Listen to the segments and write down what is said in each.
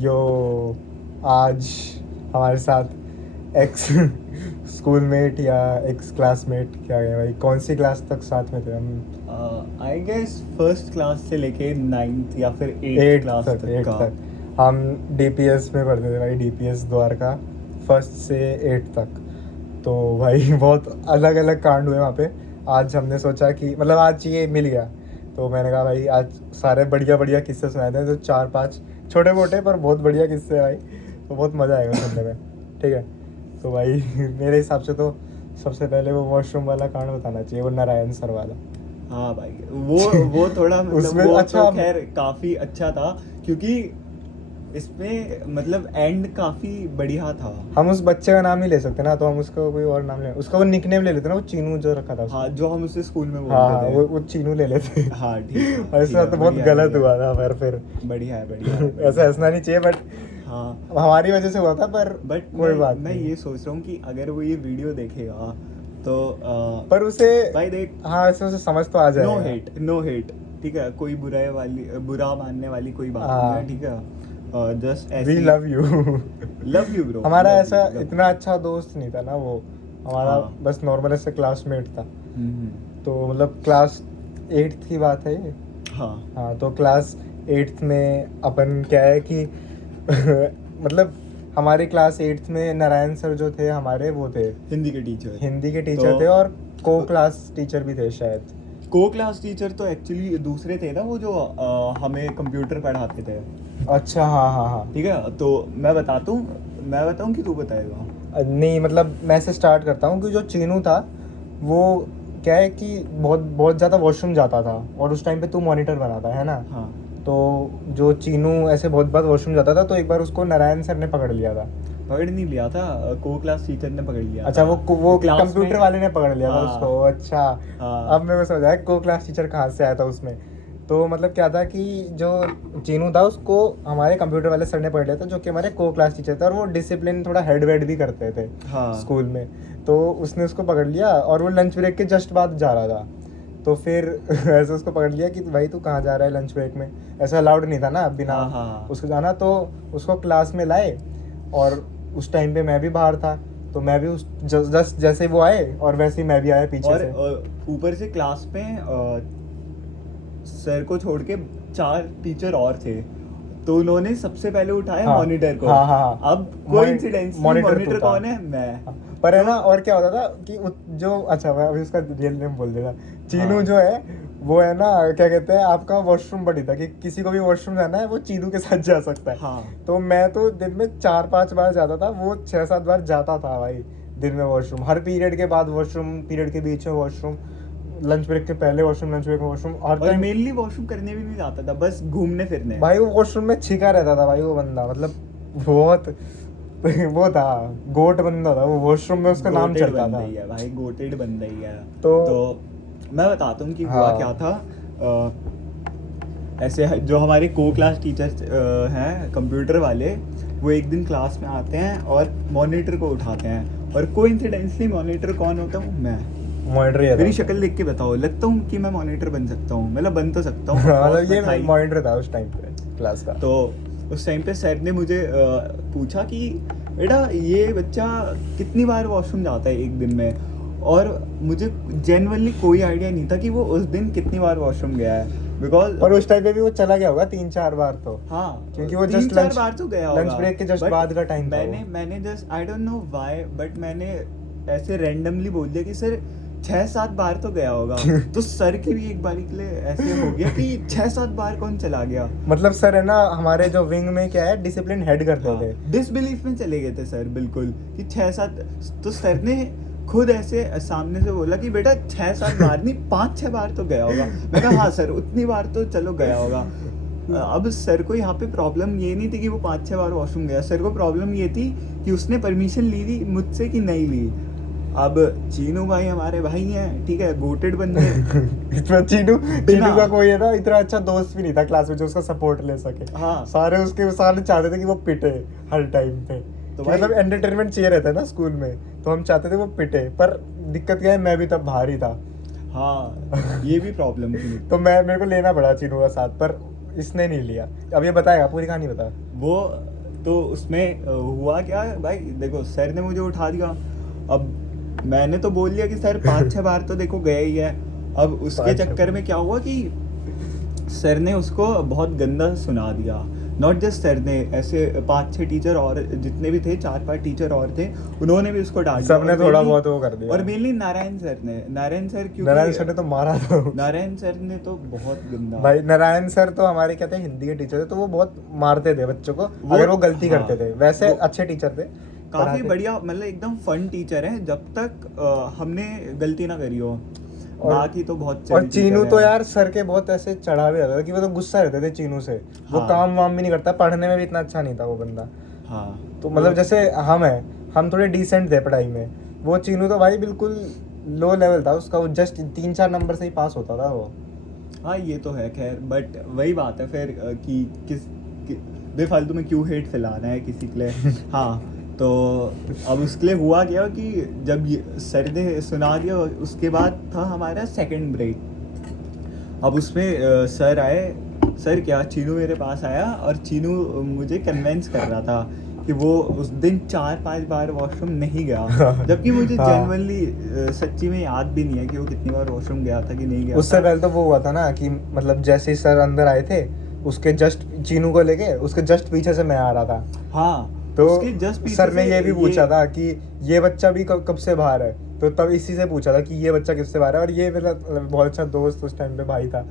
यो आज हमारे साथ एक्स स्कूलमेट या एक्स क्लासमेट क्या है भाई, कौन सी क्लास तक साथ में थे हम? आई गेस फर्स्ट क्लास से लेके 9th या फिर 8th एट क्लास तक तक एट का। तक हम डीपीएस में पढ़ते थे भाई, डीपीएस द्वारका, फर्स्ट से एट तक। तो भाई बहुत अलग अलग कांड हुए वहाँ पे। आज हमने सोचा कि मतलब आज ये मिल गया, तो मैंने कहा भाई आज सारे बढ़िया बढ़िया किस्से सुनाए थे, तो 4-5 छोटे मोटे पर बहुत बढ़िया किस्से हैं भाई, तो बहुत मज़ा आएगा सुनने में। ठीक है, तो भाई मेरे हिसाब से तो सबसे पहले वो वॉशरूम वाला कांड बताना चाहिए, वो नारायण सर वाला। हाँ भाई, वो थोड़ा मतलब उसमें वो अच्छा तो खैर काफी अच्छा था, क्योंकि इसमें मतलब एंड काफी बढ़िया था। हम उस बच्चे का नाम ही ले सकते ना, तो हम उसका कोई और नाम ले, उसका वो निकनेम ले लेते ना, वो चीनू जो रखा था उसने। हाँ, जो हम उसे स्कूल में हाँ बोलते थे। वो चीनू ले लेते। हाँ ठीक है, और इस ठीक बार है, तो बहुत बढ़िया, गलत बढ़िया। हुआ था, पर फिर बढ़िया है, बढ़िया है, ऐसा बढ़िया हंसना नहीं चाहिए, बट है। हाँ, हमारी वजह से हुआ था, पर बट कोई बात मैं नहीं। ये सोच रहा हूँ कि अगर वो ये वीडियो देखेगा तो पर उसे भाई देख, हाँ ऐसे उसे समझ तो आ नो जाएगा। हेट, नो हेट, ठीक है, कोई बुरा मानने वाली कोई बात नहीं है, ठीक है। जस्ट वी ऐसी love you. Love you bro. हमारा ऐसा इतना अच्छा दोस्त नहीं था ना वो, हमारा हाँ। बस नॉर्मल ऐसे क्लासमेट था। हम्म, तो मतलब क्लास 8th की बात है ये। हाँ हाँ, तो क्लास 8th में अपन क्या है कि मतलब हमारे क्लास 8th में नारायण सर जो थे हमारे, वो थे हिंदी के टीचर। हिंदी के टीचर तो थे, और को क्लास टीचर भी थे शायद। को क्लास टीचर तो एक्चुअली दूसरे थे ना, वो जो हमें कंप्यूटर पढ़ाते थे। अच्छा हाँ हाँ हाँ। ठीक है, तो मैं बताऊँ कि तू बताएगा? नहीं मतलब मैं से स्टार्ट करता हूँ कि जो चीनू था वो क्या है कि बहुत बहुत ज़्यादा वॉशरूम जाता था, और उस टाइम पे तू मॉनिटर बना था, है ना? हाँ, तो जो चीनू ऐसे बहुत बार वॉशरूम जाता था, तो एक बार उसको नारायण सर ने पकड़ लिया था। पकड़ नहीं लिया था, को क्लास टीचर ने पकड़ लिया अच्छा, था। वो क्लास कंप्यूटर में। वाले ने पकड़ लिया था हाँ, उसको, अच्छा। हाँ। अब मेरे को समझ आया को क्लास टीचर कहाँ से आया था उसमें। तो मतलब क्या था कि जो चीनू था उसको हमारे कंप्यूटर वाले सर ने पकड़ लिया था, जो कि हमारे को क्लास टीचर थे, और वो डिसिप्लिन थोड़ा हेड वेड भी करते थे हाँ। स्कूल में। तो उसने उसको पकड़ लिया, और वो लंच ब्रेक के जस्ट बाद जा रहा था। तो फिर ऐसे उसको पकड़ लिया कि भाई तू कहाँ जा रहा है लंच ब्रेक में, ऐसा अलाउड नहीं था ना बिना हाँ, हाँ। उसको जाना। तो उसको क्लास में लाए, और उस टाइम पे मैं भी बाहर था, तो मैं भी उस जस्ट जैसे वो आए और वैसे ही मैं भी आया पीछे और से। ऊपर से क्लास में सर को छोड़ के 4 टीचर और थे, तो उन्होंने सबसे पहले उठाया हाँ, मॉनिटर को। हाँ, हाँ, हाँ। अब कोइंसिडेंस मॉनिटर मॉनिटर तो था। कौन है? मैं। हाँ, पर है ना, और क्या होता था कि जो अच्छा मैं अभी उसका रियल नेम बोल देगा, चीनू हाँ। जो है वो है ना, क्या कहते हैं, आपका वॉशरूम बड़ी था कि किसी को भी वॉशरूम जाना है वो चीनू के साथ जा सकता है। हाँ। तो मैं तो दिन में 4-5 बार जाता था, वो 6-7 बार जाता था भाई दिन में वॉशरूम, हर पीरियड के बाद वॉशरूम, पीरियड के बीच में वॉशरूम, लंच ब्रेक के पहले वॉशरूम, लंच ब्रेक में वॉशरूम, हर और टाइम। मेनली वॉशरूम करने भी नहीं जाता था, बस घूमने फिरने। भाई वो वॉशरूम में छिका रहता था भाई वो बंदा, मतलब बहुत वो था, गोट बंदा था वो, वॉशरूम में उसका नाम गोटेड चलता बंदा था। ही है भाई, गोटेड बंदा ही है। तो मैं बताता हूँ कि हाँ। हुआ क्या था। ऐसे जो हमारे को क्लास टीचर हैं कंप्यूटर वाले, वो एक दिन क्लास में आते हैं और मॉनिटर को उठाते हैं, और कोइंसिडेंटली मॉनिटर कौन होता हूँ? मैं। मॉनिटर ही मेरी था। शक्ल देख के बताओ, लगता हूँ कि मैं मॉनिटर बन सकता हूँ? मतलब बन तो सकता हूँ, मतलब मैं था ये ही। मॉनिटर था उस टाइम पे क्लास का। तो उस टाइम पे सर ने मुझे पूछा कि बेटा ये बच्चा कितनी बार वॉशरूम जाता है एक दिन में, और मुझे जेन्युइनली कोई आइडिया नहीं था कि वो उस दिन कितनी बार वॉशरूम गया है, बिकॉज और उस टाइम पे भी वो चला गया होगा 3-4 बार तो। हाँ, क्योंकि वो 3-4 just lunch- बार तो गया lunch होगा, break के just but बाद का time था मैंने just I don't know why, but मैंने ऐसे रैंडमली बोल दिया कि सर 6-7 बार तो गया होगा। तो सर की भी एक बारी के लिए ऐसे हो गया कि 6-7 बार कौन चला गया। मतलब सर है ना, हमारे जो विंग में क्या है, डिसिप्लिन हेड करते थे। डिसबिलीफ में चले गए थे सर, बिल्कुल, कि 6-7। तो सर ने खुद ऐसे सामने से बोला कि बेटा 6-7 बार नहीं, 5-6 बार तो गया होगा। मैं कहा हाँ सर, उतनी बार तो चलो गया होगा। अब सर को यहाँ पे प्रॉब्लम ये नहीं थी कि वो 5-6 बार वॉशरूम गया, सर को प्रॉब्लम ये थी कि उसने परमिशन ली थी मुझसे कि नहीं ली। अब चीनू भाई हमारे भाई हैं, ठीक है, गोटेड बंदे। इतना चीनू का कोई है ना, इतना अच्छा दोस्त भी नहीं था क्लास में जो उसका सपोर्ट ले सके। हाँ। सारे चाहते थे कि वो पिटे हर टाइम पे। तो कि मतलब एंटरटेनमेंट चाहिए रहता है ना स्कूल में, तो हम चाहते थे वो पिटे, पर दिक्कत क्या है, मैं भी तब बाहर ही था। हाँ, ये भी प्रॉब्लम थी। तो मेरे को लेना पड़ा चीनू का साथ, पर इसने नहीं लिया। अब ये बताएगा, पूरी कहानी बता। वो तो उसमें हुआ क्या भाई, देखो सर ने मुझे उठा दिया। अब मैंने तो बोल दिया कि सर 5-6 बार तो देखो गया ही है। अब उसके 5-6 चक्कर में क्या हुआ कि सर ने उसको बहुत गंदा सुना दिया। नॉट जस्ट सर ने, ऐसे 5-6 टीचर और जितने भी थे, 4-5 टीचर और थे, उन्होंने भी उसको डांट दिया। सबने और थोड़ा mainly- बहुत वो कर दिया। और मेनली नारायण सर ने, नारायण सर क्योंकि नारायण सर ने तो मारा था। नारायण सर ने तो बहुत गंदा भाई नारायण सर तो हमारे क्या थे, हिंदी के टीचर थे, तो वो बहुत मारते थे बच्चों को वो- अगर वो गलती हाँ, करते थे। वैसे वो- अच्छे टीचर थे, काफी पढ़ाते- बढ़िया, मतलब एकदम फन टीचर है जब तक हमने गलती ना करी हो। और- बाकी तो बहुत और चिल चीनू टीचर तो है। यार सर के बहुत ऐसे चढ़ा भी रहता था कि वो तो गुस्सा रहते थे चीनू से। वो हाँ। काम वाम भी नहीं करता, पढ़ने में भी इतना अच्छा नहीं था वो बंदा। हाँ तो मतलब जैसे हम थोड़े डिसेंट थे पढ़ाई में, वो चीनू तो भाई बिल्कुल लो लेवल था उसका। वो जस्ट 3-4 नंबर से ही पास होता था वो। हाँ ये तो है खैर, बट वही बात है फिर कि बेफालतू में क्यों हेट फैलाना है किसी के लिए। हाँ, तो अब उसके लिए हुआ क्या कि जब ये सर ने सुना दिया, उसके बाद था हमारा सेकंड ब्रेक। अब उसमें सर आए। सर क्या, चीनू मेरे पास आया और चीनू मुझे कन्वेंस कर रहा था कि वो उस दिन 4-5 बार वॉशरूम नहीं गया, जबकि मुझे हाँ। जेन्युइनली सच्ची में याद भी नहीं है कि वो कितनी बार वॉशरूम गया था कि नहीं गया उससे था। पहले तो वो हुआ था ना कि मतलब जैसे ही सर अंदर आए थे, उसके जस्ट चीनू को लेके उसके जस्ट पीछे से मैं आ रहा था। हाँ, तो उसके just पीछे सर ने से ये भी पूछा था कि ये बच्चा भी कब से बाहर है, तो तब इसी से पूछा था कि ये बच्चा किससे बाहर है। और ये मेरा मतलब बहुत अच्छा दोस्त उस टाइम पे भाई था।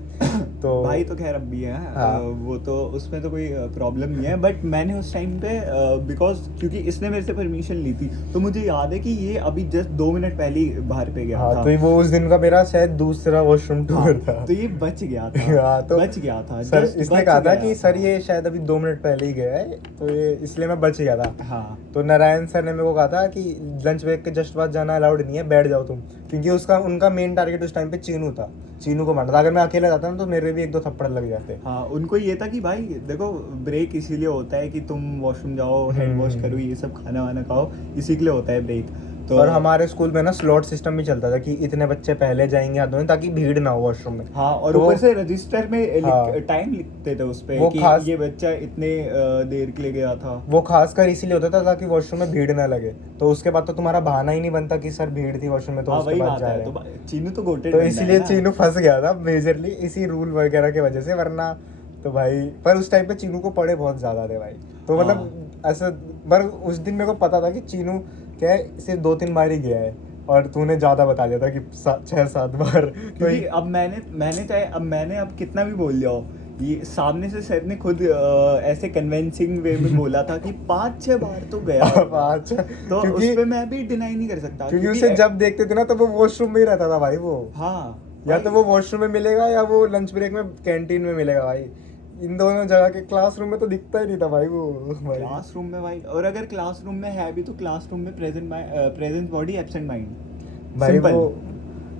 तो भाई तो खैर अब भी है। हाँ। वो तो उसमें तो कोई प्रॉब्लम नहीं है, बट मैंने उस टाइम पे बिकॉज क्योंकि इसने मेरे से परमिशन ली थी, तो मुझे याद है कि ये अभी जस्ट 2 मिनट पहले ही बाहर पे गया हाँ, था। तो वो उस दिन का मेरा शायद दूसरा वॉशरूम हाँ, टूर था। तो ये बच गया था। हाँ, तो बच गया था सर just इसने बच कहा था गया कि सर ये शायद अभी 2 मिनट पहले ही गया है, तो ये इसलिए मैं बच गया था। हाँ तो नारायण सर ने मेरे को कहा था कि लंच ब्रेक के जस्ट बाद जाना अलाउड नहीं है, बैठ जाओ तुम, क्योंकि उनका मेन टारगेट उस टाइम पे चीनू था। चीनू को मारना था। अगर मैं अकेला जाता ना तो मेरे भी 1-2 थप्पड़ लग जाते। हाँ, उनको ये था कि भाई देखो ब्रेक इसीलिए होता है कि तुम वॉशरूम जाओ, हैंड वॉश करो, ये सब खाना वाना खाओ, इसी के लिए होता है ब्रेक। तो और हमारे स्कूल में ना स्लॉट सिस्टम भी चलता था कि इतने बच्चे पहले जाएंगे हाथों में, ताकि भीड़ ना हो वॉशरूम में। हाँ, और तो- ऊपर से रजिस्टर में हाँ। टाइम लिखते थे उस पे वो कि खास- ये बच्चा इतने देर के लिए गया था। वो खासकर इसीलिए होता था ताकि वॉशरूम में भीड़ ना लगे। तो उसके बाद तो तुम्हारा बहाना ही नहीं बनता कि सर भीड़ थी वॉशरूम में, तो हाँ उसके वही बाद बात जा है। रहे तो हैं। चीनू तो गोटेड तो इसीलिए चीनू फंस गया था मेजरली इसी रूल वगैरह की वजह से, वरना तो भाई पर उस टाइम पे चीनू को पड़े बहुत ज्यादा थे भाई। तो हाँ। मतलब ऐसा, पर उस दिन मेरे को पता था कि चीनू क्या है, सिर्फ 2-3 बार ही गया है, और तूने ज्यादा बता दिया था कि 6-7 बार। तो क्योंकि अब मैंने चाहे अब मैंने अब कितना भी बोल लिया हो, ये सामने से सर ने खुद ऐसे कन्विंसिंग वे में बोला था कि 5-6 बार तो गया होगा। अच्छा, तो उस क्योंकि पे मैं भी डिनाई नहीं कर सकता, क्योंकि उसे जब देखते थे ना तो वो वॉशरूम में ही रहता था भाई वो। हाँ या तो वो वॉशरूम में मिलेगा या वो लंच ब्रेक में कैंटीन में मिलेगा भाई। इन दोनों जगह के क्लासरूम में तो दिखता ही नहीं था भाई वो भाई। क्लासरूम में भाई, और अगर क्लासरूम में है भी तो क्लासरूम में प्रेजेंट बॉडी एब्सेंट माइंड। भाई Simple.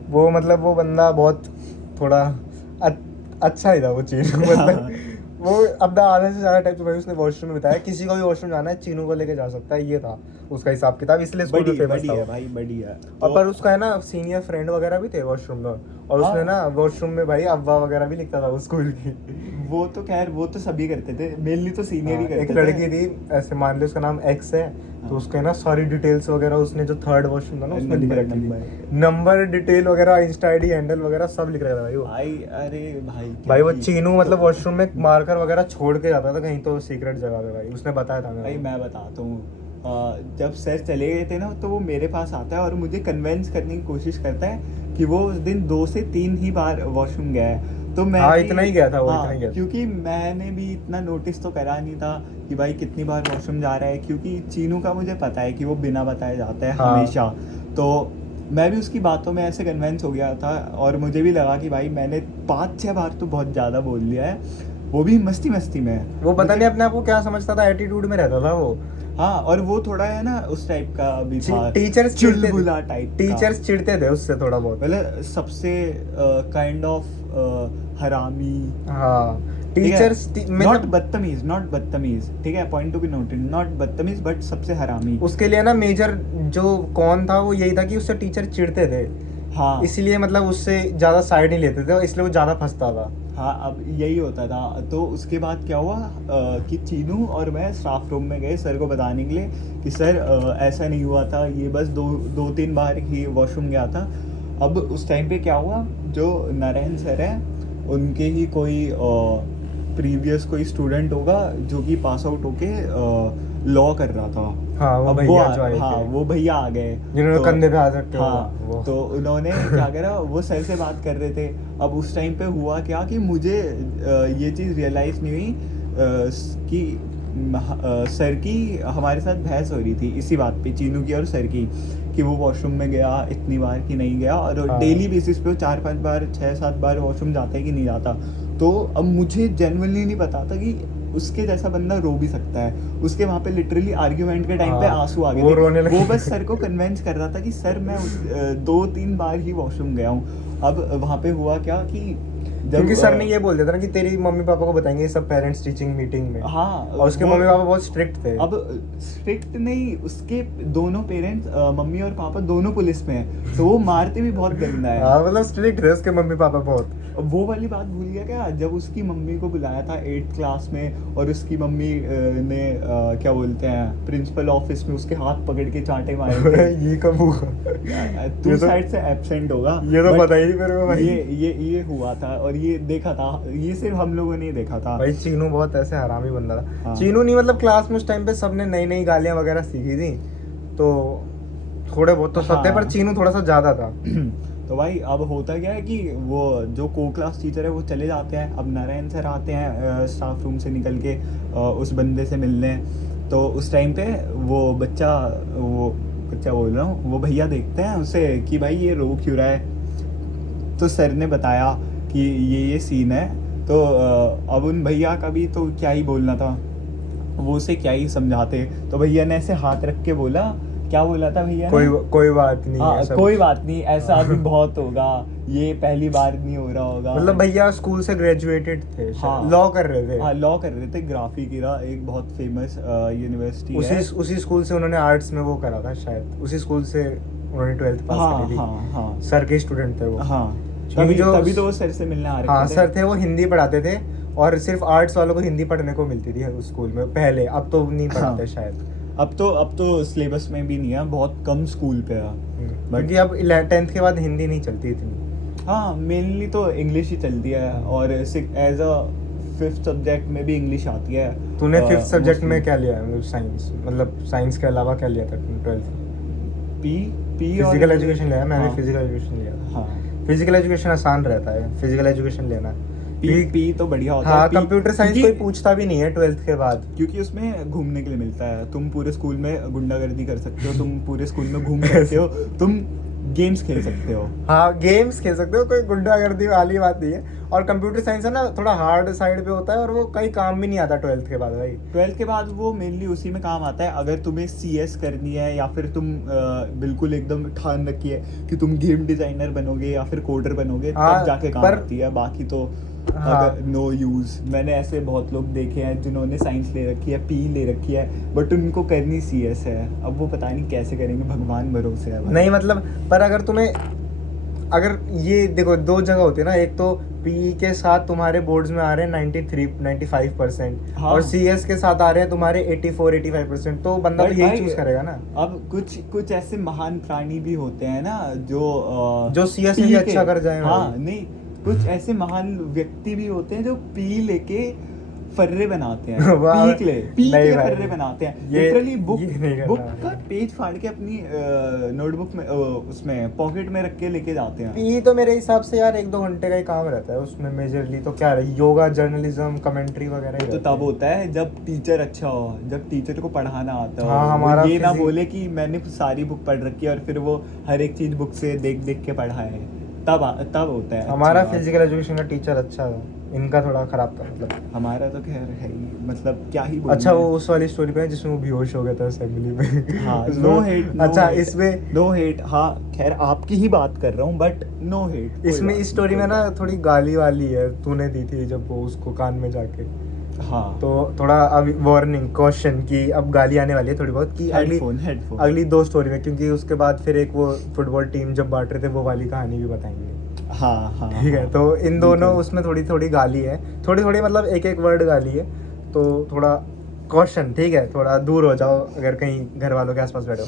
वो मतलब वो बंदा बहुत थोड़ा अच्छा ही था वो चीनू। मतलब वो अपना आधे से ज्यादा टाइम तो भाई उसने वॉशरूम में बिताया। किसी को भी वॉशरूम जाना है चीनू को लेके जा सकता है, ये था उसका हिसाब किताब, इसलिए स्कूल में फेमस बड़ी था है वो। भाई, बड़ी है। और पर उसका है ना सीनियर फ्रेंड वगैरह भी थे वॉशरूम में, और उसने हाँ। ना वॉशरूम में भाई अव्वा वगैरह भी लिखता था वो स्कूल की। वो तो खैर वो तो सभी करते थे, मेनली तो सीनियर ही हाँ, करते एक थे। लड़की थी ऐसे, मान लो उसका नाम एक्स है, हाँ। तो उसके ना सारी डिटेल्स वगैरह उसने जो थर्ड वॉशरूम था ना उसमें लिख नंबर- रखी नंबर। थी, नंबर डिटेल वगैरह, इंस्टा आईडी हैंडल वगैरह सब लिख रखा था भाई वो। भाई अरे भाई भाई वो क्या चीनू चीज़। मतलब वॉशरूम में मार्कर वगैरह छोड़ के जाता था कहीं तो सीक्रेट जगह पे भाई, उसने बताया था भाई मेरे मैं बताता हूँ, जब सर चले गए थे ना तो वो मेरे पास आता है और मुझे कन्विंस करने की कोशिश करता है कि वो उस दिन 2 से 3 ही बार वॉशरूम गया है। तो मैं हाँ, भी- इतना ही गया था वो, हाँ, इतना ही गया था। क्योंकि मैंने भी इतना नोटिस तो करा नहीं था कि भाई कितनी बार वॉशरूम जा रहा है, क्योंकि चीनू का मुझे पता है कि वो बिना बताए जाता है हाँ। हमेशा। तो मैं भी उसकी बातों में ऐसे कन्विंस हो गया था, और मुझे भी लगा कि भाई मैंने 5-6 बार तो बहुत ज़्यादा बोल लिया है, वो भी मस्ती मस्ती में। वो पता मुझे- नहीं अपने आप को क्या समझता था, एटीट्यूड में रहता था वो। हाँ, और वो थोड़ा है ना उस टाइप का भी था, टीचर्स चिढ़ते चुलबुला थे, टाइप का। टीचर्स चिढ़ते थे उससे थोड़ा बहुत। मतलब सबसे काइंड ऑफ हरामी, हाँ, टीचर्स नॉट बदतमीज, ठीक है, point to be noted, not बदतमीज बट सबसे हरामी। उसके लिए ना मेजर जो कौन था वो यही था कि उससे टीचर चिढ़ते थे, हाँ इसलिए मतलब उससे ज्यादा साइड नहीं लेते थे, इसलिए वो ज्यादा फंसता था। हाँ, अब यही होता था। तो उसके बाद क्या हुआ कि चीनू और मैं स्टाफ रूम में गए सर को बताने के लिए कि सर ऐसा नहीं हुआ था, ये बस दो तीन बार ही वॉशरूम गया था। अब उस टाइम पे क्या हुआ, जो नारायण सर है उनके ही कोई प्रीवियस कोई स्टूडेंट होगा जो कि पास आउट होके लॉ कर रहा था। हाँ, वो अब भैया जो आए हाँ थे, वो भैया आ गए जिन्होंने तो कंधे पे हाथ रखे हाँ वो तो उन्होंने क्या करा, वो सर से बात कर रहे थे। अब उस टाइम पे हुआ क्या कि मुझे ये चीज़ रियलाइज़ नहीं हुई कि सर की हमारे साथ बहस हो रही थी इसी बात पे, चीनू की और सर की, कि वो वॉशरूम में गया इतनी बार कि नहीं गया, और हाँ। डेली बेसिस पे वो 4-5 बार 6-7 बार वॉशरूम जाता है कि नहीं जाता। तो अब मुझे जेन्युइनली नहीं पता था कि उसके जैसा बंदा रो भी सकता है। उसके वहाँ पे लिटरली आर्ग्यूमेंट के टाइम पे हाँ, आंसू आ गए वो थे। रोने लगे। वो बस सर को कन्विंस कर रहा था कि सर मैं 2-3 बार ही वॉशरूम गया हूँ। अब वहाँ पे हुआ क्या कि क्योंकि सर ने ये बोल दिया था ना कि तेरी मम्मी पापा को बताएंगे सब पेरेंट्स टीचिंग मीटिंग में। हाँ, और उसके मम्मी पापा बहुत स्ट्रिक्ट थे। अब स्ट्रिक्ट नहीं, उसके दोनों पेरेंट्स मम्मी और पापा दोनों पुलिस में हैं, तो वो मारते भी बहुत गंदा है। हाँ, मतलब स्ट्रिक्ट थे उसके मम्मी पापा बहुत। वो वाली बात भूल गया क्या, जब उसकी मम्मी को बुलाया था 8th क्लास में, और उसकी मम्मी ने क्या बोलते हैं प्रिंसिपल ऑफिस में उसके हाथ पकड़ के चांटे मारे थे। ये कब हुआ? तू ये तो- साइड से एब्सेंट होगा, ये तो but पता ही नहीं मेरे को भाई। ये हुआ था, और ये देखा था, ये सिर्फ हम लोगों ने देखा था। भाई चीनू बहुत ऐसे हरामी बंदा था। हाँ। चीनू नहीं, मतलब क्लास में उस टाइम पे सबने नई नई गालियां वगैरह सीखी थी, तो थोड़े बहुत तो सब थे, पर हाँ। चीनू थोड़ा सा ज्यादा था। तो भाई अब होता क्या है कि वो जो को क्लास टीचर है वो चले जाते हैं। अब नारायण सर आते हैं स्टाफ रूम से निकल के उस बंदे से मिलने। तो उस टाइम पे वो बच्चा बोल रहा हूँ, वो भैया देखते हैं उसे कि भाई ये रो क्यों रहा है। तो सर ने बताया कि ये सीन है। तो अब उन भैया का भी तो क्या ही बोलना था, वो उसे क्या ही समझाते। तो भैया ने ऐसे हाथ रख के बोला, क्या बोला था भैया ने? कोई बात नहीं, हाँ, ऐसा कोई कुछ। बात नहीं, ऐसा अभी बहुत होगा, ये पहली बार नहीं हो रहा होगा। मतलब भैया स्कूल से ग्रेजुएटेड थे, हाँ। लॉ कर रहे थे। हाँ, लॉ कर रहे थे, ग्राफी की एक बहुत फेमस यूनिवर्सिटी है। उसी स्कूल से उन्होंने आर्ट्स में वो करा था शायद, उसी स्कूल से उन्होंने 12th पास हाँ करी थी। हाँ हाँ सर के स्टूडेंट थे वो। हाँ, क्योंकि तभी तो वो सर से मिलने आ रहे हाँ, थे। सर थे, वो हिंदी पढ़ाते थे, और सिर्फ आर्ट्स वालों को हिंदी पढ़ने को मिलती थी उस स्कूल में पहले, अब तो नहीं पढ़ाते हाँ। शायद। अब तो सिलेबस में भी नहीं है, बहुत कम स्कूल पे है। क्योंकि अब 10th के बाद हिंदी नहीं चलती इतनी। हाँ, मेनली तो इंग्लिश ही चलती है, और एज अ 5th सब्जेक्ट में भी इंग्लिश आती है। तूने 5th सब्जेक्ट में mostly। क्या लिया है, मतलब साइंस, मतलब साइंस के अलावा क्या लिया था 12th? पी फिजिकल एजुकेशन लिया है, मैंने हाँ। फिजिकल एजुकेशन लिया। हाँ, फिजिकल एजुकेशन आसान रहता है, फिजिकल एजुकेशन लेना। पी तो बढ़िया होता हाँ, है। कंप्यूटर साइंस कोई पूछता भी नहीं है 12th के बाद। क्योंकि उसमें घूमने के लिए मिलता है। तुम पूरे स्कूल में गुंडागर्दी कर सकते हो, तुम पूरे स्कूल में घूम सकते हो, तुम गेम्स खेल सकते हो। हाँ, गेम्स खेल सकते हो, कोई गुंडागर्दी वाली बात नहीं है। और कंप्यूटर साइंस है ना, थोड़ा हार्ड साइड पे होता है, और वो कहीं काम भी नहीं आता 12th के बाद भाई। 12th के बाद वो मेनली उसी में काम आता है, अगर तुम्हें CS करनी है, या फिर तुम बिल्कुल एकदम ठान रखी है कि तुम गेम डिजाइनर बनोगे या फिर कोडर बनोगे, हाँ, तब जाके काम पर- आती है। बाकी तो हाँ। अगर नो यूज। मैंने ऐसे बहुत लोग देखे हैं जिन्होंने साइंस ले रखी है, पी ले रखी है, बट उनको करनी CS है। अब वो पता नहीं कैसे करेंगे, भगवान भरोसे है भाई। नहीं मतलब, पर अगर तुम्हें, अगर ये देखो, दो जगह होती है ना, एक तो पीई के साथ तुम्हारे बोर्ड्स में आ रहे हैं 93-95%, हाँ। और CS के साथ आ रहे हैं तुम्हारे 84-85%, तो बंदा तो But यही भाई, चूज करेगा ना। अब कुछ ऐसे महान प्राणी भी होते हैं ना जो CS में भी पी अच्छा कर जाए हाँ, भाई। नहीं, कुछ ऐसे महान व्यक्ति भी होते हैं जो पी लेके फर्रे बनाते हैं। वाह। पी के नहीं भाई, फर्रे बनाते हैं। ये- लिटरली बुक ये नहीं करना बुक है। का पेज फाड़ के अपनी नोटबुक में उसमें पॉकेट में रख के लेके जाते हैं। पीई तो मेरे हिसाब से यार 1-2 घंटे का ही काम रहता है उसमें, मेजरली तो क्या है, योगा, जर्नलिज्म, कमेंट्री वगैरह ही तो रहते तब हैं। होता है जब टीचर अच्छा हो, जब टीचर को पढ़ाना आता हो। हाँ, वो हमारा ये ना physics- बोले कि मैंने सारी बुक पढ़ रखी है और फिर वो हर एक चीज बुक से देख देख के पढ़ा है। तब होता है हमारा अच्छी बात। फिजिकल एजुकेशन का टीचर अच्छा था, इनका थोड़ा खराब था मतलब। हमारा तो खैर है ही, मतलब क्या ही बोलना अच्छा, है। वो उस वाली स्टोरी पे है जिसमें वो बेहोश हो गया था असेंबली में। हाँ, उसमें- नो हेट। अच्छा, इसमें नो हेट। हाँ, खैर आपकी ही बात कर रहा हूँ, बट नो हेट। इसमें इस स्टोरी में ना थोड़ी गाली वाली है, तूने दी थी जब वो उसको कान में जाके, हाँ, तो थोड़ा अभी वार्निंग, कॉशन की अब गाली आने वाली है थोड़ी बहुत, कि हेडफोन अगली 2 स्टोरी में, क्योंकि उसके बाद फिर एक वो फुटबॉल टीम जब बांट रहे थे वो वाली कहानी भी बताएंगे। हाँ हाँ ठीक है, हाँ, तो इन दोनों बिल्कुल। उसमें थोड़ी थोड़ी गाली है, थोड़ी थोड़ी मतलब एक एक वर्ड गाली है, तो थोड़ा कॉशन, ठीक है, थोड़ा दूर हो जाओ अगर कहीं घर वालों के आसपास बैठो।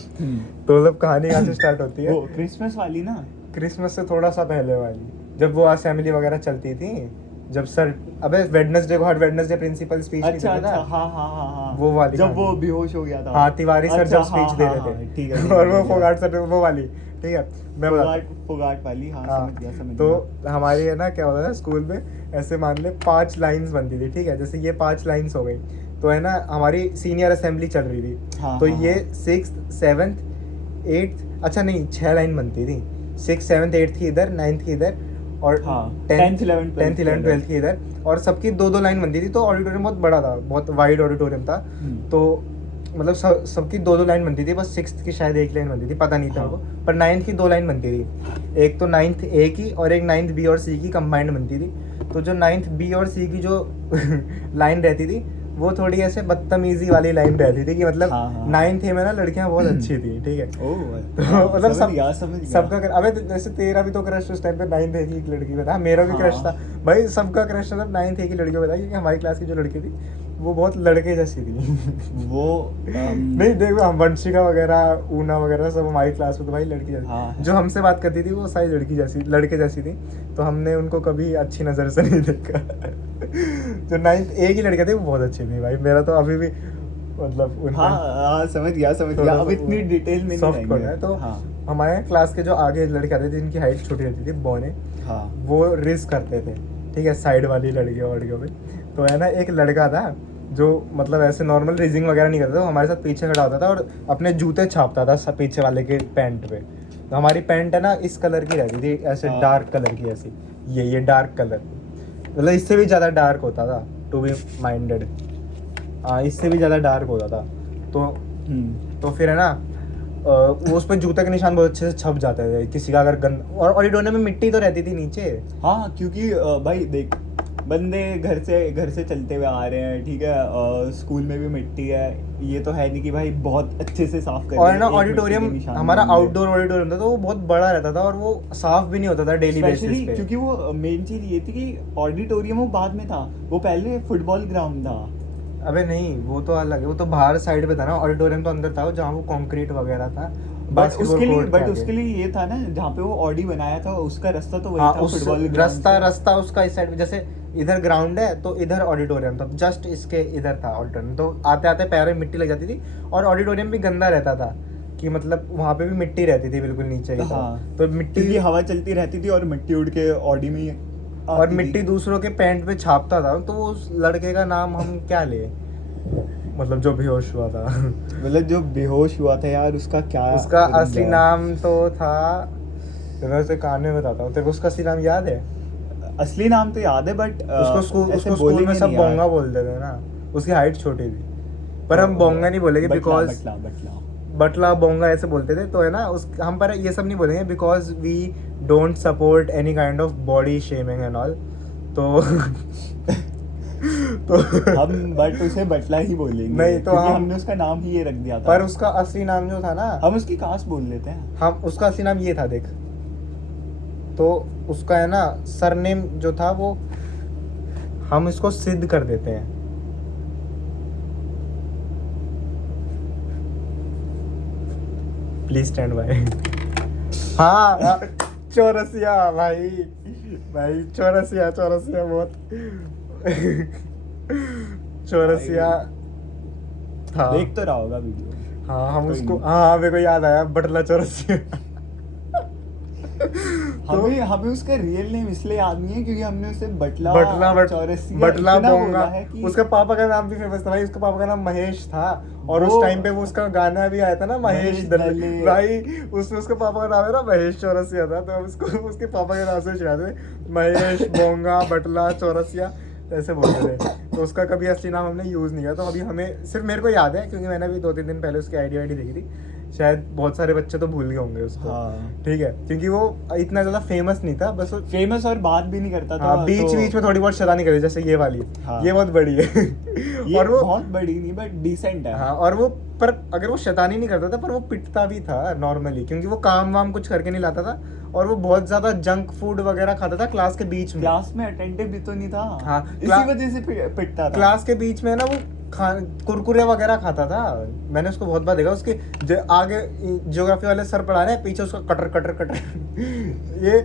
तो मतलब कहानी कहाँ से स्टार्ट होती है, वो क्रिसमस वाली ना। क्रिसमस से थोड़ा सा पहले वाली, जब वो असेंबली वगैरह चलती थी, जब सर, अबे वेडनेसडे को हर वेडनेसडे प्रिंसिपल स्पीच नहीं अच्छा देता अच्छा, था, हाँ हाँ हाँ हाँ, वो वाली जब वो कहानी। बेहोश हो गया था। हाँ, तिवारी सर अच्छा, जब स्पीच हाँ, दे हाँ, रहे हाँ, थे, ठीक है, और वो समझ गया। फोगाट सर, वो वाली, ठीक है, मैं बता। फोगाट फोगाट वाली, हाँ, हाँ, समझ गया समझ तो गया। हमारी है ना क्या होता था स्कूल में, ऐसे मान ले 5 लाइंस बनती थी, ठीक है, जैसे ये 5 लाइंस हो गई, तो है ना हमारी सीनियर असेंबली चल रही थी, हाँ तो हाँ ये हाँ 6th 7th 8th, अच्छा नहीं 6 लाइन बनती थी, 6th 7th 8th की इधर, 9th की इधर, और हाँ, 10th 11th 10th 11th 12th की इधर, और सबकी 2-2 लाइन बनती थी, तो ऑडिटोरियम बहुत बड़ा था, बहुत वाइड ऑडिटोरियम था, हम्म, तो मतलब सबकी 2-2 लाइन बनती थी, बस 6th की शायद 1 लाइन बनती थी, पता नहीं था हाँ। मेरे को, पर 9th की 2 लाइन बनती थी, एक तो 9th A की और एक 9th B और C की कंबाइंड बनती थी, तो जो 9th B और C की जो लाइन रहती थी, वो थोड़ी ऐसे बदतमीजी वाली लाइन रहती थी, कि मतलब हाँ, हाँ। 9th A में ना लड़कियां बहुत अच्छी थी, ठीक है, ओह, तो हाँ, मतलब समझ गया समझ गया। सबका अबे तो जैसे तेरा भी तो क्रश उस टाइम पे 9th A की एक लड़की पे था, मेरा भी क्रश हाँ। था भाई, सबका क्रश मतलब 9th A की लड़कियों पे था, क्योंकि हमारी क्लास की जो लड़की थी वो बहुत लड़के जैसी थी। वो नहीं देखो, हम वंशिका वगैरह, ऊना वगैरह सब हमारी क्लास में तो भाई लड़की जैसी, हाँ, जो हमसे बात करती थी वो सारी लड़की जैसी, लड़के जैसी थी, तो हमने उनको कभी अच्छी नज़र से नहीं देखा। जो 9th A की लड़कियां थी वो बहुत अच्छी थी भाई, मेरा तो अभी भी मतलब उनमें हाँ हाँ, समझ गया समझ थोड़ा गया, अब सा इतनी वो डिटेल में नहीं soft corner है, जाएंगे। तो हाँ हमारे क्लास के जो आगे लड़के आते थे जिनकी हाइट छोटी रहती थी, बौने, हाँ वो रिस करते थे, ठीक है, साइड वाली लड़कियों वड़कियों पे, तो है ना एक लड़का था जो मतलब ऐसे नॉर्मल रिजिंग वगैरह नहीं करता था, वो हमारे साथ पीछे खड़ा होता था और अपने जूते छापता था पीछे वाले के पैंट पे, तो हमारी पैंट है ना इस कलर की रहती थी, ऐसे हाँ। डार्क कलर की, ऐसी ये डार्क कलर, मतलब इससे भी ज़्यादा डार्क होता था, टू बी माइंडेड, हाँ इससे भी ज़्यादा डार्क होता था, तो फिर है ना वो उस पर जूते के निशान बहुत अच्छे से छप जाते थे, किसी का अगर गंद, और ऑडिटोरियम में मिट्टी तो रहती थी नीचे, हाँ, क्योंकि भाई देख, बंदे घर से चलते हुए आ रहे हैं, ठीक है, स्कूल में भी मिट्टी है, ये तो है नहीं कि भाई बहुत अच्छे से साफ कर और दें, ना एक मिट्टी के ऑडिटोरियम निशान हमारा नहीं होंगे। आउटडोर ऑडिटोरियम था, तो वो बहुत बड़ा रहता था और वो साफ भी नहीं होता था डेली बेसिस स्पेशली पे, क्योंकि वो मेन चीज ये थी कि ऑडिटोरियम वो बाद में था, वो पहले फुटबॉल ग्राउंड था। अबे नहीं वो तो अलग है, वो तो बाहर साइड पे था ना, ऑडिटोरियम तो अंदर था जहाँ वो कंक्रीट वगैरह था, बट उसके लिए ये था ना, जहाँ पे वो ऑडी बनाया था उसका रास्ता तो वही हाँ था, उस फुटबॉल रास्ता उसका इस साइड में, जैसे इधर ग्राउंड है तो इधर ऑडिटोरियम था, जस्ट इसके इधर था ऑडिटोरियम, तो आते आते पैरों में मिट्टी लग जाती थी, और ऑडिटोरियम भी गंदा रहता था, कि मतलब वहाँ पे भी मिट्टी रहती थी बिल्कुल नीचे ही, हाँ, तो क्योंकि मिट्टी, हवा चलती रहती थी और मिट्टी उड़ के ऑडी में ही और आती मिट्टी थी। दूसरों के पैंट पे छापता था, तो वो उस लड़के का नाम हम क्या ले, मतलब जो बेहोश हुआ था। मतलब जो बेहोश हुआ था यार, उसका क्या उसका असली यार? नाम तो था, मैं उसे कान में बताता हूँ तेरे को, उसका असली नाम याद है? असली नाम तो याद है, बट उसको स्कूल में सब बोंगा बोलते थे ना, उसकी हाइट छोटी थी, पर हम बोंगा नहीं बोलेंगे, बिकॉज बटला बटला बटला बोंगा ऐसे बोलते थे, तो है ना उस हम पर ये सब नहीं बोलेंगे, because we don't support any kind of body shaming and all, तो तो हम बट उसे बटला ही बोलेंगे, नहीं तो क्योंकि हम, हमने उसका नाम ही ये रख दिया था। पर उसका असली नाम जो था ना, हम उसकी कास्ट बोल लेते हैं। हम उसका असली नाम ये था देख, तो उसका है ना सरनेम जो था वो, हम इसको सिद्ध कर देते हैं, प्लीज स्टैंड बाय। हाँ चौरसिया भाई, भाई चौरसिया बहुत चौरसिया था, देख तो रहा होगा वीडियो। हाँ हम कोई उसको, नहीं। हाँ मेरे को याद आया, बटला चौरसिया। हमें उसका रियल नेम इसलिए याद नहीं है क्योंकि हमने उसे बटला चौरसिया बटला इतना बोंगा, बोला है कि उसका पापा का नाम भी फेमस था भाई, उसका पापा का नाम महेश था, और उस वो- टाइम पे वो उसका गाना भी आया था ना, महेश महेश दल्ले दल्ले। भाई, उसमें उसका पापा का नाम है ना महेश चौरसिया था, तो हम उसको उसके पापा के नाम से चिढ़ाते थे, महेश बोंगा बटला चौरसिया ऐसे बोलते थे, तो उसका कभी असली नाम हमने यूज़ नहीं किया, तो अभी हमें सिर्फ मेरे को याद है क्योंकि मैंने अभी 2-3 दिन पहले उसकी आईडी देखी थी, शायद बहुत सारे बच्चे तो भूल गए होंगे उसको। हाँ ठीक है, क्योंकि वो इतना ज्यादा फेमस नहीं था, बस वो फेमस और बात भी नहीं करता था। हाँ बीच तो बीच में थोड़ी बहुत शैतानी करी, जैसे ये वाली। हाँ। ये बहुत बड़ी है ये और वो बहुत बड़ी नहीं बट डिसेंट है। हाँ, और वो पर अगर वो शैतानी नहीं करता था पर वो पिटता भी था नॉर्मली, क्योंकि वो काम वाम कुछ करके नहीं लाता था, और वो बहुत ज्यादा जंक फूड वगैरह खाता था क्लास के बीच में। क्लास में अटेंटिव भी तो नहीं था। हाँ, इसी वजह से पिटता था। क्लास के बीच में ना वो कुरकुरे वगैरह खाता था। मैंने उसको बहुत बार देखा, उसके आगे ज्योग्राफी वाले सर पढ़ा रहे हैं, पीछे उसका कटर कटर कटर ये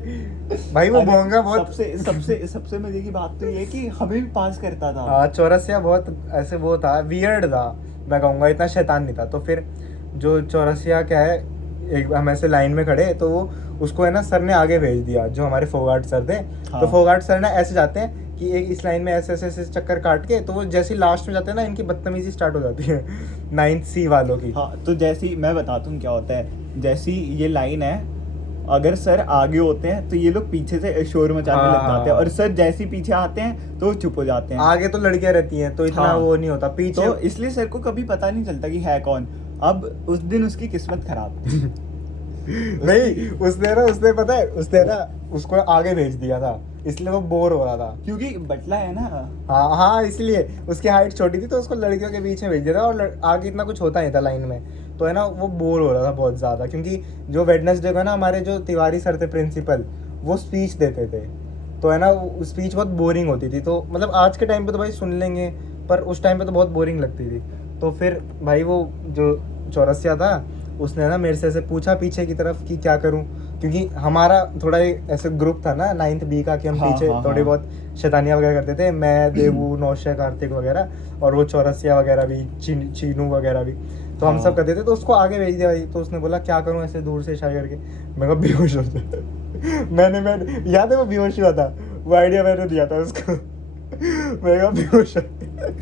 भाई वो अरे, भोंगा बहुत। सबसे सबसे सबसे मजे की बात तो ये है कि हमें भी पास करता था। हाँ, चौरसिया बहुत ऐसे वो था, वियर्ड था मैं कहूँगा, इतना शैतान नहीं था। तो फिर जो चौरसिया क्या है, एक हम ऐसे लाइन में खड़े, तो वो उसको है ना सर ने आगे भेज दिया, जो हमारे फोगाट सर थे। हाँ। तो फोगाट सर ना ऐसे जाते हैं कि एक इस लाइन में ऐसे ऐसे ऐसे चक्कर काट के, तो वो जैसे लास्ट में जाते हैं ना, इनकी बदतमीजी स्टार्ट हो जाती है 9th C वालों की। हाँ तो जैसी मैं बताता हूँ क्या होता है, जैसी ये लाइन है, अगर सर आगे होते हैं तो ये लोग पीछे से शोर मचाने हाँ, लग जाते हैं, हाँ। और सर जैसे ही पीछे आते हैं तो वो चुप हो जाते हैं। आगे तो लड़कियां रहती हैं तो इतना हाँ। वो नहीं होता, पीछे तो इसलिए सर को कभी पता नहीं चलता कि है कौन। अब उस दिन उसकी किस्मत खराब नहीं, उसने पता है, उसने ना उसको आगे भेज दिया था, इसलिए वो बोर हो रहा था। क्योंकि बटला है ना। हाँ हाँ, इसलिए उसकी हाइट छोटी थी तो उसको लड़कियों के बीच में भेज दिया था, और आगे इतना कुछ होता नहीं था लाइन में। तो है ना वो बोर हो रहा था बहुत ज़्यादा, क्योंकि जो वेडनेसडे को ना हमारे जो तिवारी सर थे प्रिंसिपल, वो स्पीच देते थे। तो है ना स्पीच बहुत बोरिंग होती थी। तो मतलब आज के टाइम पे तो भाई सुन लेंगे, पर उस टाइम पे तो बहुत बोरिंग लगती थी। तो फिर भाई वो जो चौरसिया था, उसने ना मेरे से ऐसे पूछा पीछे की तरफ कि क्या करूं, क्योंकि हमारा थोड़ा ऐसे ग्रुप था ना 9th B का, कि हम हाँ, पीछे हाँ, थोड़ी हाँ। बहुत शैतानियाँ वगैरह करते थे, मैं, देवू, नौशा, कार्तिक वगैरह, और वो चौरसिया वगैरह भी, चीनू वगैरह भी। तो हम हाँ। सब करते थे। तो उसको आगे भेज दिया भाई। तो उसने बोला क्या करूं, ऐसे दूर से इशारा करके। मैं कहा बेहोश हो जा। मैंने याद है वो बेहोश हुआ था, वो आइडिया मैंने दिया था उसको। मैं कहा बेहोश हो जा।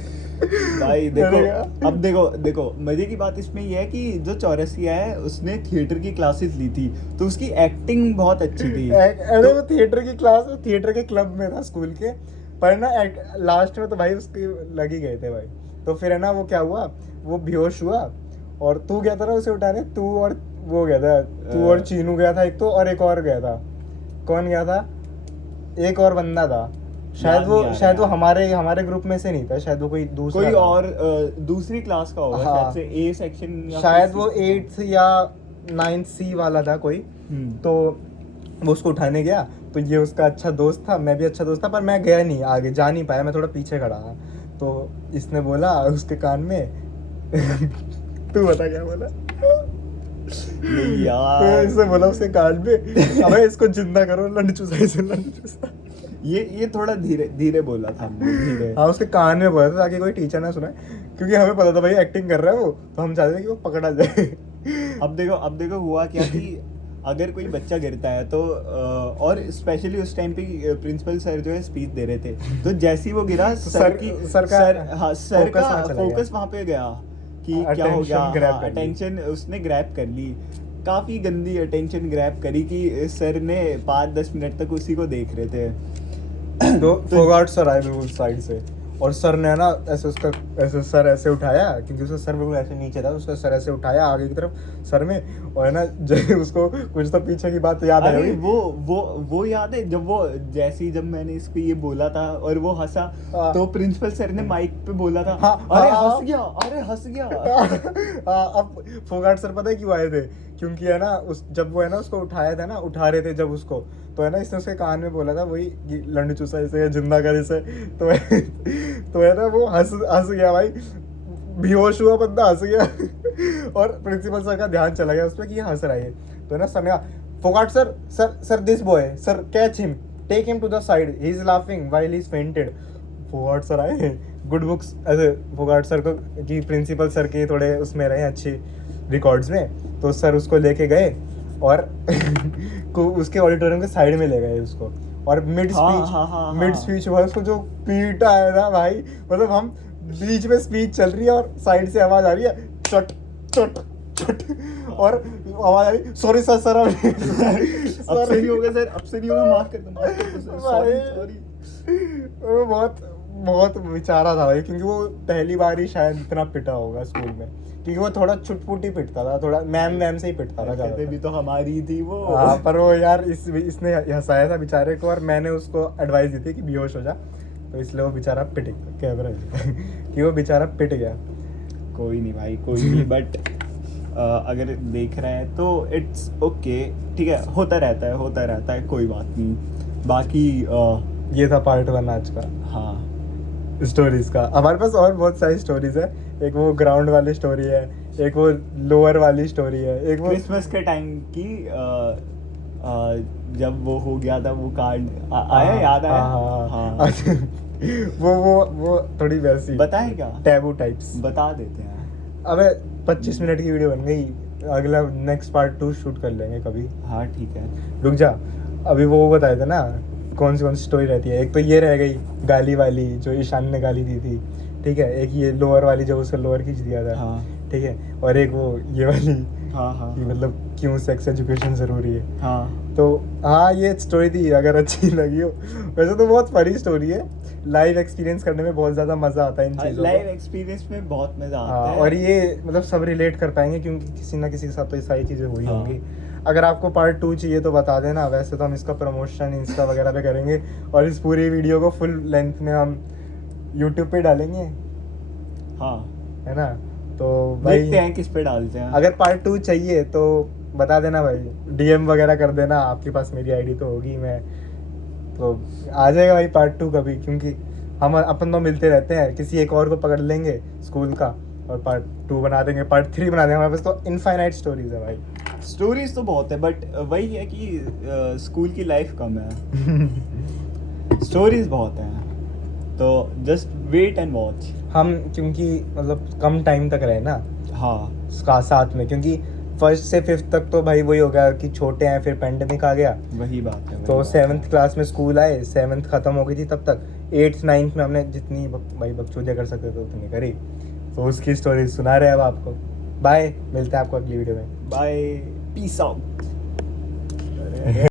भाई देखो, मैंने कहा- अब देखो मजे की बात इसमें ये है कि जो चौरसिया है उसने थिएटर की क्लासेस ली थी, तो उसकी एक्टिंग बहुत अच्छी थी। अरे वो थिएटर की क्लास, थिएटर के क्लब में था स्कूल के, पर ना लास्ट में तो भाई उसके लग ही गए थे भाई। तो फिर है ना वो क्या हुआ, वो बेहोश हुआ, और तू गया था ना उसे उठाने, तू और वो गया था, तू और चीनू गया था एक तो, और एक और गया था। कौन गया था? एक और बंदा था शायद, याद नहीं आ वो शायद वो रहा। हमारे ग्रुप में से नहीं था, शायद वो कोई दूसरा कोई था। और दूसरी क्लास का होगा, हाँ। शायद से A सेक्शन या शायद फिर वो C। 8th या 9th C वाला था कोई। तो वो उसको उठाने गया, तो ये उसका अच्छा दोस्त था, मैं भी अच्छा दोस्त था, पर मैं गया नहीं, आगे जा नहीं पाया, मैं थोड़ा पीछे खड़ा था। तो इसने बोला उसके कान में तू बता क्या बोला? ये तो यार इसने बोला उसके कान में, अबे इसको जिंदा करो, लंड चूसा इसे, लंड चूसा। ये थोड़ा धीरे धीरे बोला था हमने, धीरे। हाँ, उसके कान में बोला था ताकि कोई टीचर ना सुने, क्योंकि हमें पता था भाई एक्टिंग कर रहा है वो, तो हम चाहते थे कि वो पकड़ा जाए। अब देखो हुआ क्या कि अगर कोई बच्चा गिरता है तो और स्पेशली उस टाइम पे प्रिंसिपल सर जो है स्पीच दे रहे थे, तो जैसे ही वो गिरा तो सर की सर का सर focus का वहाँ चला गया। फोकस वहां पे गया कि हाँ, क्या हो attention गया। grab कर ली। अटेंशन उसने ग्रैब कर ली, काफी गंदी अटेंशन ग्रैब करी कि सर ने 5-10 मिनट तक उसी को देख रहे थे। तो फोगाट सर आए बिल्कुल साइड से, और सर ने ना ऐसे उसका ऐसे सर ऐसे उठाया, क्योंकि उसका सर बिल्कुल ऐसे नीचे था, उसका सर ऐसे उठाया आगे की तरफ सर में, और है ना जब उसको कुछ तो पीछे की बात याद अरे आई। वो याद है जब वो जैसे ही जब मैंने इसको ये बोला था और वो हंसा, हाँ। तो प्रिंसिपल सर ने माइक पे बोला था, हाँ, अरे हाँ, हंस गया, अरे हंस गया। अब फोगाट सर पता है क्यों आए थे? क्योंकि है ना जब वो है ना उसको उठाया था ना, उठा रहे थे जब उसको, तो है ना इसने उसके कान में बोला था वही कि लंड चूसा इसे या जिंदा कर इसे। तो है ना वो हंस गया भाई, बेहोश हुआ बंदा हंस गया। और प्रिंसिपल सर का ध्यान चला गया उस पर कि ये हंस रहा है। तो है ना सर ने कहा, Phogat sir this boy sir, catch him, take him to the side, he is laughing while he is fainted. Phogat sir आए, गुड बुक्स ऐसे फोगाट सर को कि प्रिंसिपल सर के थोड़े उसमें रहे अच्छे रिकॉर्ड्स में, तो सर उसको लेके गए और को उसके ऑडिटोरियम के साइड में ले गए उसको, और मिड स्पीच भाई उसको जो पीटा है ना भाई, मतलब हम बीच में स्पीच चल रही है और साइड से आवाज आ रही है चट चट चट, और आवाज आ रही, सॉरी सर सर अब से नहीं होगा सर, अब से नहीं होगा, माफ कर दो सर, सॉरी। वो बहुत बहुत बेचारा था भाई, क्योंकि वो पहली बार ही शायद इतना पिटा होगा स्कूल में, क्योंकि वो थोड़ा छुटपुट ही पिटता था, थोड़ा मैम वैम से ही पिटता था कहते ज़्यादातर। भी तो हमारी थी वो। हाँ, पर वो यार इसने हंसाया था बेचारे को, और मैंने उसको एडवाइस दी थी कि बेहोश हो जा, तो इसलिए वो बेचारा पिट गया, कैमरा कि वो बेचारा पिट गया। कोई नहीं भाई, कोई नहीं, बट अगर देख रहे हैं तो इट्स ओके, ठीक है, होता रहता है, कोई बात नहीं। बाकी ये था पार्ट 1 आज का हाँ, स्टोरीज का। हमारे पास और बहुत सारी स्टोरीज है, एक वो ग्राउंड वाली स्टोरी है, एक वो लोअर वाली स्टोरी है, एक वो क्रिसमस के टाइम की जब वो हो गया था वो कार्ड आया, याद आया? हाँ, हाँ, हाँ। वो थोड़ी वैसी बताएं क्या? Taboo types. बता देते हैं। अबे 25 मिनट की वीडियो बन गई, अगला नेक्स्ट पार्ट 2 शूट कर लेंगे कभी। हाँ ठीक है। रुक जा, अभी वो बताए थे ना कौन सी स्टोरी रहती है। एक तो ये रह गई गाली वाली, जो ईशान ने गाली दी थी, ठीक है। एक ये लोअर वाली, जो उसका लोअर खींच दिया था, हाँ ठीक है। और एक वो ये वाली हाँ हाँ कि मतलब क्यों सेक्स एजुकेशन ज़रूरी है। हाँ। तो हाँ, ये स्टोरी थी, अगर अच्छी लगी हो। वैसे तो बहुत फनी स्टोरी है, लाइव एक्सपीरियंस करने में बहुत ज़्यादा मज़ा आता है इन चीज़ों लाइव को। एक्सपीरियंस में बहुत मजा आता हाँ, है। और ये मतलब सब रिलेट कर पाएंगे, क्योंकि किसी ना किसी के साथ तो ये सारी चीज़ें हुई हाँ। होंगी। अगर आपको पार्ट 2 चाहिए तो बता देना, वैसे तो हम इसका प्रमोशन इंस्टा वगैरह पे करेंगे, और इस पूरी वीडियो को फुल लेंथ में हम यूट्यूब पे डालेंगे, हाँ, है ना। तो भाई देखते हैं किस पे डालते हैं। अगर पार्ट 2 चाहिए तो बता देना भाई, डीएम वगैरह कर देना, आपके पास मेरी आईडी तो होगी, मैं तो आ जाएगा भाई पार्ट 2 कभी, क्योंकि हम अपन तो मिलते रहते हैं, किसी एक और को पकड़ लेंगे स्कूल का और पार्ट 2 बना देंगे, पार्ट 3 बना देंगे। हमारे पास तो इनफाइनाइट स्टोरीज है भाई। स्टोरीज तो बहुत है, बट वही है कि स्कूल की लाइफ कम है, स्टोरीज बहुत हैं, तो जस्ट वेट एंड वॉच। हम क्योंकि मतलब कम टाइम तक रहे ना हाँ साथ में, क्योंकि 1st से 5th तक तो भाई वही हो गया कि छोटे हैं, फिर पेंडेमिक आ गया, वही बात है। तो 7th क्लास में स्कूल आए, 7th खत्म हो गई थी तब तक। 8th 9th में हमने जितनी भाई बकचोदियाँ कर सकते थे उतनी करी, तो उसकी स्टोरी सुना रहे अब आपको। बाय, मिलते हैं आपको अगली वीडियो में। Bye, peace out.